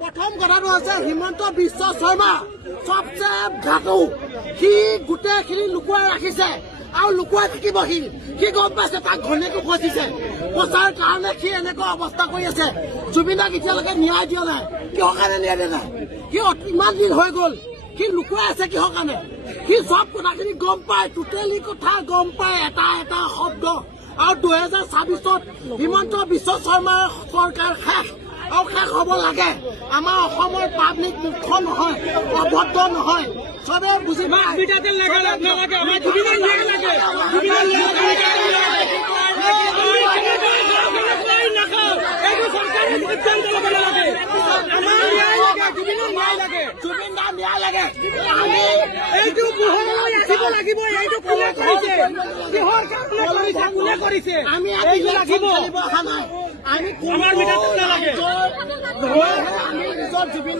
প্ৰথম কথাটো হৈছে হিমন্ত বিশ্ব শৰ্মা সবচে ঘাটু সি গোটেইখিনি লুকুৱাই ৰাখিছে আৰু লুকুৱাই থাকিব সি গম পাইছে তাক ঘনীয়েকো ফচিছে ফচাৰ কাৰণে সি এনেকুৱা অৱস্থা কৰি আছে জুবিনক এতিয়ালৈকে ন্যায় দিয়া নাই কিহৰ কাৰণে ন্যায় দিয়া নাই সি ইমান দিন হৈ গ'ল সি লুকুৱাই আছে কিহৰ কাৰণে সি চব কথাখিনি গম পায় টোটেলি কথা গম পায় এটা এটা শব্দ আৰু 2026 হিমন্ত বিশ্ব শৰ্মাৰ চৰকাৰ শেষ আৰু শেষ হ'ব লাগে আমাৰ অসমৰ পাব্লিক মুখ্য নহয় অভদ্ৰ নহয় চবে বুজি পায় আমি নিজৰ জুবিন